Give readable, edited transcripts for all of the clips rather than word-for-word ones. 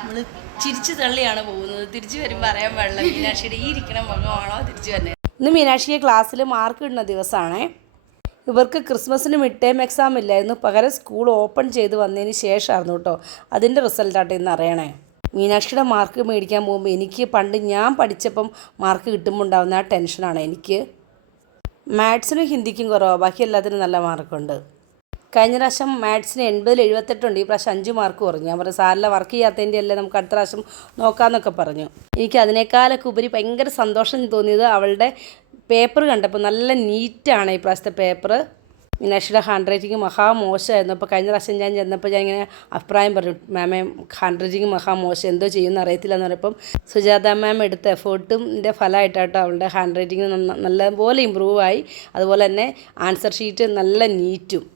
നമ്മൾ ചിരിച്ചു തള്ളിയാണ് പോകുന്നത്. തിരിച്ചു വരുമ്പോൾ അറിയാൻ പാടില്ല മീനാക്ഷിയുടെ ഈ ഇരിക്കണ മുഖമാണോ തിരിച്ചു വരുന്നത്. ഇന്ന് മീനാക്ഷിയെ ക്ലാസ്സിൽ മാർക്ക് ഇടുന്ന ദിവസമാണ്. ഇവർക്ക് ക്രിസ്മസിന് മിഡ് ടൈം എക്സാം ഇല്ലായിരുന്നു, പകരം സ്കൂൾ ഓപ്പൺ ചെയ്ത് വന്നതിന് ശേഷമായിരുന്നു കേട്ടോ. അതിൻ്റെ റിസൾട്ടായിട്ട് ഇന്ന് അറിയണേ. മീനാക്ഷിയുടെ മാർക്ക് മേടിക്കാൻ പോകുമ്പോൾ എനിക്ക് പണ്ട് ഞാൻ പഠിച്ചപ്പം മാർക്ക് കിട്ടുമ്പോൾ ഉണ്ടാകുന്ന ആ ടെൻഷനാണ് എനിക്ക്. മാത്സിനും ഹിന്ദിക്കും കുറവാണ്, ബാക്കി എല്ലാത്തിനും നല്ല മാർക്കുണ്ട്. കഴിഞ്ഞ പ്രാവശ്യം മാത്സിന് 80-78 ഈ പ്രാവശ്യം 5 മാർക്ക് കുറഞ്ഞു. ഞാൻ പറഞ്ഞു സാറില്ല, വർക്ക് ചെയ്യാത്തതിൻ്റെ അല്ലേ, നമുക്ക് അടുത്ത പ്രാവശ്യം നോക്കാമെന്നൊക്കെ പറഞ്ഞു. എനിക്ക് അതിനേക്കാളൊക്കെ ഉപരി ഭയങ്കര സന്തോഷം തോന്നിയത് അവളുടെ പേപ്പർ കണ്ടപ്പോൾ. നല്ല നീറ്റാണ് ഈ പ്രാവശ്യത്തെ പേപ്പർ. മീനാക്ഷിയുടെ ഹാൻഡ് റൈറ്റിംഗ് മഹാമോശമായിരുന്നു. അപ്പോൾ കഴിഞ്ഞ പ്രാവശ്യം ഞാൻ ചെന്നപ്പോൾ ഞാൻ ഇങ്ങനെ അഭിപ്രായം പറഞ്ഞു, മാമേ ഹാൻഡ് റൈറ്റിംഗ് മഹാമോശം, എന്തോ ചെയ്യുമെന്ന് അറിയത്തില്ല എന്ന് പറഞ്ഞപ്പം സുജാത മാം എടുത്ത എഫേർട്ടിൻ്റെ ഫലമായിട്ടാട്ടോ അവളുടെ ഹാൻഡ് റൈറ്റിംഗ് നല്ലപോലെ ഇമ്പ്രൂവായി. അതുപോലെ തന്നെ ആൻസർ ഷീറ്റ് നല്ല നീറ്റും.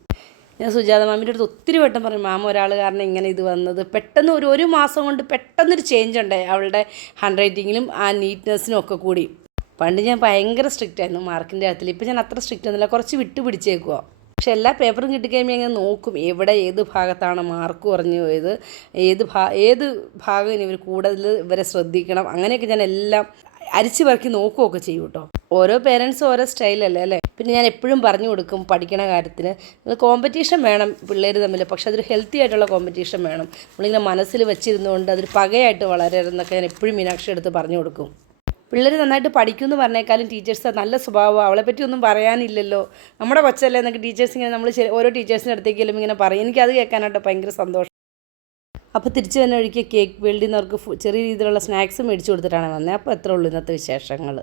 ഞാൻ സുജാത മാമിൻ്റെ അടുത്ത് ഒത്തിരി വട്ടം പറഞ്ഞു, മാം ഒരാൾ കാരണം ഇങ്ങനെ ഇത് വന്നത്. പെട്ടെന്ന് ഒരു മാസം കൊണ്ട് പെട്ടെന്നൊരു ചേഞ്ച് ഉണ്ടായി അവളുടെ ഹാൻഡ് റൈറ്റിങ്ങിലും ആ നീറ്റ്നെസ്സിനും ഒക്കെ കൂടി. പണ്ട് ഞാൻ ഭയങ്കര സ്ട്രിക്റ്റ് ആയിരുന്നു മാർക്കിൻ്റെ കാര്യത്തിൽ. ഇപ്പം ഞാൻ അത്ര സ്ട്രിക്റ്റ് ഒന്നുമില്ല, കുറച്ച് വിട്ട് പിടിച്ചേക്കുക. പക്ഷെ എല്ലാ പേപ്പറും കിട്ടിക്കഴിയുമ്പോൾ ഇങ്ങനെ നോക്കും എവിടെ ഏത് ഭാഗത്താണ് മാർക്ക് കുറഞ്ഞു പോയത്, ഏത് ഭാഗം ഇനി ഇവർ കൂടുതൽ ഇവരെ ശ്രദ്ധിക്കണം, അങ്ങനെയൊക്കെ ഞാൻ എല്ലാം അരിച്ചു പറക്കി നോക്കുകയൊക്കെ ചെയ്യും കേട്ടോ. ഓരോ പേരൻസും ഓരോ സ്റ്റൈലല്ലേ അല്ലേ. പിന്നെ ഞാൻ എപ്പോഴും പറഞ്ഞു കൊടുക്കും പഠിക്കണ കാര്യത്തിന് കോമ്പറ്റീഷൻ വേണം പിള്ളേർ തമ്മിൽ, പക്ഷെ അതൊരു ഹെൽത്തി ആയിട്ടുള്ള കോമ്പറ്റീഷൻ വേണം. നമ്മളിങ്ങനെ മനസ്സിൽ വെച്ചിരുന്നുകൊണ്ട് അതൊരു പകയായിട്ട് വളരരുതെന്നൊക്കെ ഞാൻ എപ്പോഴും മീനാക്ഷി എടുത്ത് പറഞ്ഞു കൊടുക്കും. പിള്ളേർ നന്നായിട്ട് പഠിക്കുമെന്ന് പറഞ്ഞേക്കാളും ടീച്ചേഴ്സ് നല്ല സ്വഭാവം, അവളെപ്പറ്റി ഒന്നും പറയാനില്ലല്ലോ, നമ്മുടെ കൊച്ചല്ലേ എന്നൊക്കെ ടീച്ചേഴ്സ് ഇങ്ങനെ നമ്മൾ ഓരോ ടീച്ചേഴ്സിൻ്റെ അടുത്തേക്കെല്ലാം ഇങ്ങനെ പറയും. എനിക്കത് കേൾക്കാനായിട്ട് ഭയങ്കര സന്തോഷം. അപ്പോൾ തിരിച്ചു തന്നെ ഒഴിക്കുക കേക്ക് വേൾഡിൽ നിന്ന് അവർക്ക് ചെറിയ രീതിയിലുള്ള സ്നാക്സ് മേടിച്ച് കൊടുത്തിട്ടാണ് വന്നത്. അപ്പോൾ എത്ര ഉള്ളൂ ഇന്നത്തെ വിശേഷങ്ങൾ.